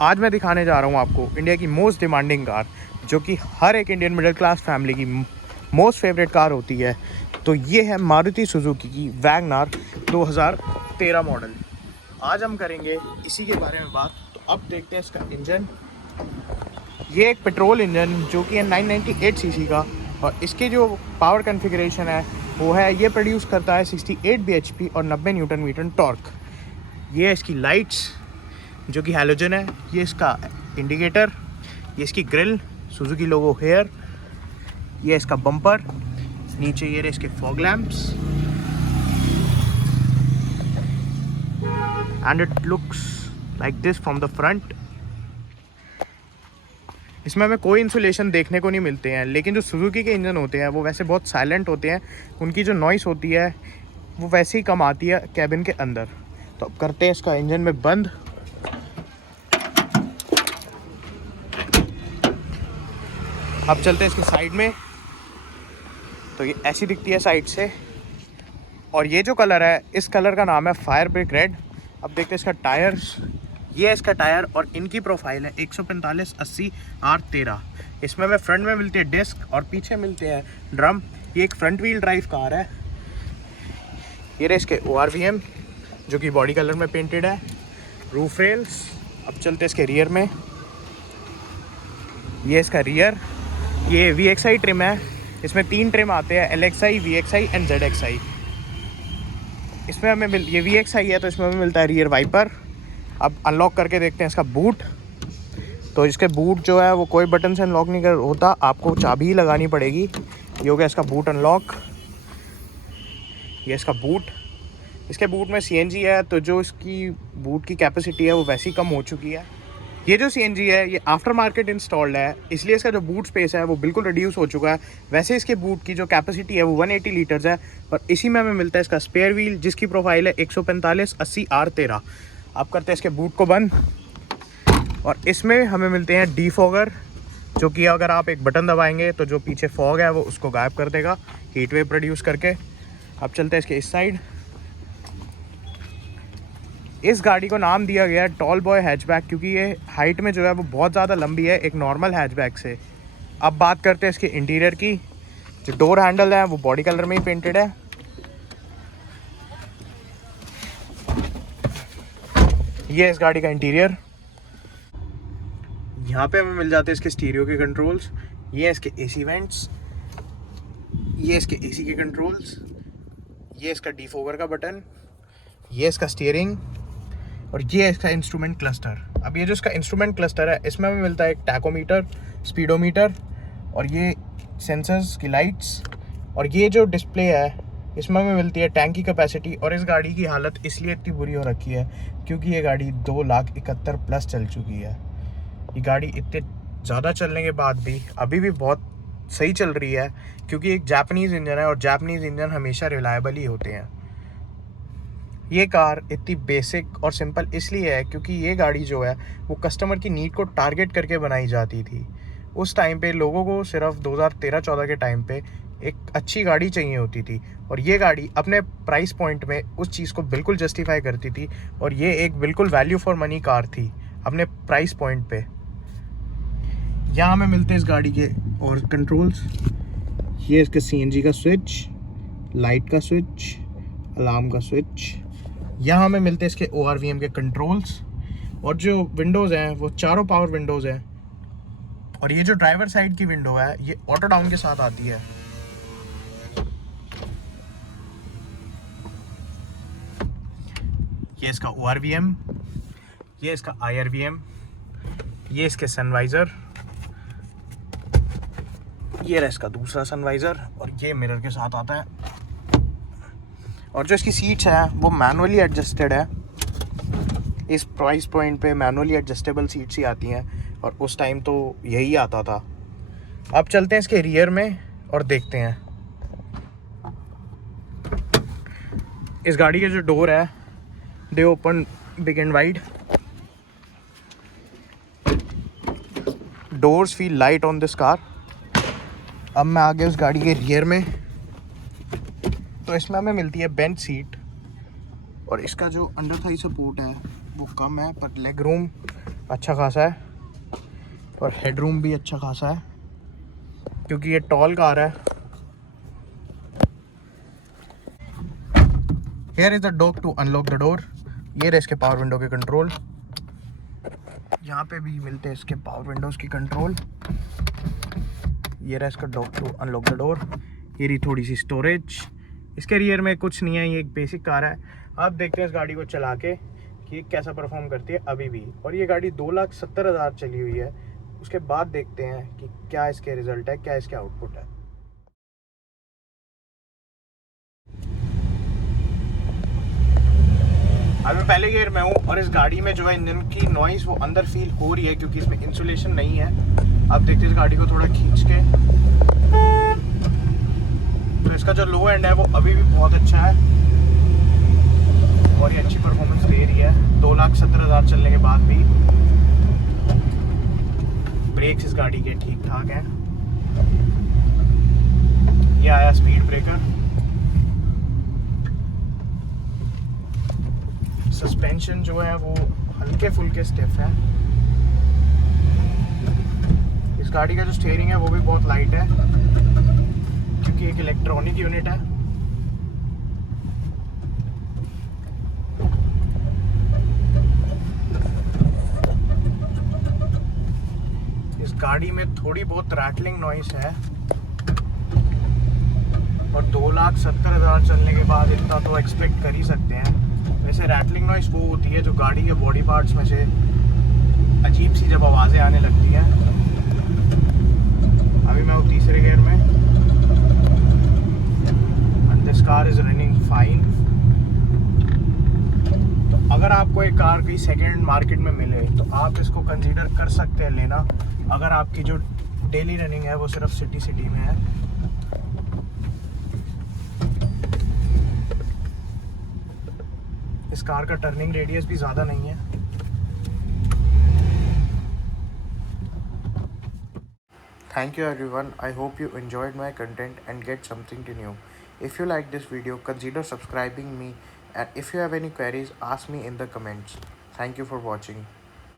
आज मैं दिखाने जा रहा हूँ आपको इंडिया की मोस्ट डिमांडिंग कार, जो कि हर एक इंडियन मिडिल क्लास फैमिली की मोस्ट फेवरेट कार होती है। तो ये है मारुति सुजुकी की वैगनार 2013 मॉडल। आज हम करेंगे इसी के बारे में बात। तो अब देखते हैं इसका इंजन। ये एक पेट्रोल इंजन जो कि है 998 सीसी का, और इसके जो पावर कॉन्फ़िगरेशन है वो है, ये प्रोड्यूस करता है 68 bhp और 90 न्यूटन मीटर टॉर्क। ये है इसकी लाइट्स जो कि हैलोजन है। ये इसका इंडिकेटर, ये इसकी ग्रिल, सुजुकी लोगो हेयर, ये इसका बम्पर, नीचे ये रहे इसके fog lamps, and it looks like this from the front. इसमें हमें कोई इंसुलेशन देखने को नहीं मिलते हैं, लेकिन जो सुजुकी के इंजन होते हैं वो वैसे बहुत साइलेंट होते हैं। उनकी जो नॉइस होती है वो वैसे ही कम आती है कैबिन के अंदर। तो अब करते हैं इसका इंजन में बंद। अब चलते हैं इसकी साइड में। तो ये ऐसी दिखती है साइड से, और ये जो कलर है इस कलर का नाम है फायर ब्रेक रेड। अब देखते हैं इसका टायर्स। ये है इसका टायर, और इनकी प्रोफाइल है 145/80 R13। इसमें हमें फ्रंट में मिलती है डिस्क और पीछे मिलते हैं ड्रम। ये एक फ्रंट व्हील ड्राइव कार है। ये रहे इसके ORVM जो कि बॉडी कलर में पेंटेड है, रूफ रेल्स। अब चलते हैं इसके रियर में। ये इसका रियर, ये VXI ट्रिम है। इसमें 3 ट्रिम आते हैं, LXI, VXI एंड ZXI। इसमें हमें ये VXI है तो इसमें हमें मिलता है रियर वाइपर। अब अनलॉक करके देखते हैं इसका बूट। तो इसके बूट जो है वो कोई बटन से अनलॉक नहीं होता, आपको चाबी ही लगानी पड़ेगी। ये हो गया इसका बूट अनलॉक। ये इसका बूट। इसके बूट में CNG है, तो जो इसकी बूट की कैपेसिटी है वो वैसी कम हो चुकी है। ये जो CNG है ये आफ्टर मार्केट इंस्टॉल्ड है, इसलिए इसका जो बूट स्पेस है वो बिल्कुल रिड्यूस हो चुका है। वैसे इसके बूट की जो कैपेसिटी है वो 180 लीटर्स है, और इसी में हमें मिलता है इसका स्पेयर व्हील जिसकी प्रोफाइल है 145/80 R13। अब करते हैं इसके बूट को बंद, और इसमें हमें मिलते हैं डीफॉगर, जो कि अगर आप एक बटन दबाएंगे तो जो पीछे फॉग है वो उसको गायब कर देगा हीट वेव प्रोड्यूस करके। अब चलते हैं इसके इस साइड। इस गाड़ी को नाम दिया गया है टॉल बॉय हैचबैक, क्योंकि ये हाइट में जो है वो बहुत ज़्यादा लंबी है एक नॉर्मल हैचबैक से। अब बात करते हैं इसके इंटीरियर की। जो डोर हैंडल है वो बॉडी कलर में ही पेंटेड है। ये इस गाड़ी का इंटीरियर। यहाँ पे हमें मिल जाते हैं इसके स्टीरियो के कंट्रोल्स। ये इसके AC वेंट्स, ये इसके AC के कंट्रोल्स, ये इसका डीफोगर का बटन, ये इसका स्टीयरिंग, और ये है इसका इंस्ट्रूमेंट क्लस्टर। अब ये जो इसका इंस्ट्रूमेंट क्लस्टर है इसमें हमें मिलता है एक टैकोमीटर, स्पीडोमीटर, और ये सेंसर्स की लाइट्स, और ये जो डिस्प्ले है इसमें हमें मिलती है टैंक की कैपेसिटी। और इस गाड़ी की हालत इसलिए इतनी बुरी हो रखी है क्योंकि ये गाड़ी 2,71,000 चल चुकी है। ये गाड़ी इतने ज़्यादा चलने के बाद भी अभी भी बहुत सही चल रही है, क्योंकि एक जापानीज़ इंजन है, और जापानीज़ इंजन हमेशा रिलायबल ही होते हैं। ये कार इतनी बेसिक और सिंपल इसलिए है क्योंकि ये गाड़ी जो है वो कस्टमर की नीड को टारगेट करके बनाई जाती थी। उस टाइम पे लोगों को सिर्फ 2013-14 के टाइम पे एक अच्छी गाड़ी चाहिए होती थी, और ये गाड़ी अपने प्राइस पॉइंट में उस चीज़ को बिल्कुल जस्टिफाई करती थी। और ये एक बिल्कुल वैल्यू फॉर मनी कार थी अपने प्राइस पॉइंट पे। यहाँ हमें मिलते हैं इस गाड़ी के और कंट्रोल्स। ये इसके CNG का स्विच, लाइट का स्विच, अलार्म का स्विच। यहाँ हमें मिलते हैं इसके ORVM के कंट्रोल्स, और जो विंडोज़ हैं वो चारों पावर विंडोज़ हैं। और ये जो ड्राइवर साइड की विंडो है ये ऑटो डाउन के साथ आती है। ये इसका ORVM, ये इसका IRVM, ये इसके सनवाइज़र, ये रहा इसका दूसरा सनवाइज़र, और ये मिरर के साथ आता है। और जो इसकी सीट्स हैं वो मैनुअली एडजस्टेड है। इस प्राइस पॉइंट पे मैनुअली एडजस्टेबल सीट्स ही आती हैं, और उस टाइम तो यही आता था। अब चलते हैं इसके रियर में और देखते हैं। इस गाड़ी के जो डोर है दे open big and wide. Doors feel light on this car. अब मैं आ गया उस गाड़ी के रियर में। तो इसमें हमें मिलती है बेंच सीट, और इसका जो अंडर थाई सपोर्ट है वो कम है, पर लेग रूम अच्छा खासा है और हेडरूम भी अच्छा खासा है क्योंकि ये टॉल कार है। Here is the dock to unlock the door। ये रहे इसके पावर विंडो के कंट्रोल। यहाँ पे भी मिलते हैं इसके पावर विंडोज़ की कंट्रोल। ये रहा इसका डॉक टू अनलॉक द डोर। ये रही थोड़ी सी स्टोरेज। इसके रियर में कुछ नहीं है, ये एक बेसिक कार है। अब देखते हैं इस गाड़ी को चला के कि कैसा परफॉर्म करती है अभी भी। और ये गाड़ी 2,70,000 चली हुई है। उसके बाद देखते हैं कि क्या इसके रिजल्ट है, क्या इसके आउटपुट है। अब मैं पहले गियर में हूँ और इस गाड़ी में जो है इंजन की नॉइस वो अंदर फील हो रही है क्योंकि इसमें इंसुलेशन नहीं है। अब देखते हैं इस गाड़ी को थोड़ा खींच के, तो इसका जो लो एंड है वो अभी भी बहुत अच्छा है और ये अच्छी परफॉर्मेंस दे रही है 2,70,000 चलने के बाद भी। ब्रेक्स इस गाड़ी के ठीक ठाक हैं। ये आया स्पीड ब्रेकर। सस्पेंशन जो है वो हल्के फुल्के स्टिफ है। इस गाड़ी का जो स्टीयरिंग है वो भी बहुत लाइट है क्योंकि एक इलेक्ट्रॉनिक यूनिट है। इस गाड़ी में थोड़ी बहुत रैटलिंग नॉइस है और 2,70,000 चलने के बाद इतना तो एक्सपेक्ट कर ही सकते हैं। वैसे रैटलिंग नॉइस वो होती है जो गाड़ी के बॉडी पार्ट्स में से अजीब सी जब आवाज़ें आने लगती हैं। अभी मैं हूँ तीसरे गियर में। And this car is running fine. तो अगर आपको एक कार की सेकेंड मार्केट में मिले तो आप इसको कंसीडर कर सकते हैं लेना, अगर आपकी जो डेली रनिंग है वो सिर्फ सिटी में है। इस कार का टर्निंग रेडियस भी ज़्यादा नहीं है। Thank you everyone. I hope you enjoyed my content and get something to new. If you like this video, consider subscribing me, and if you have any queries, ask me in the comments. Thank you for watching.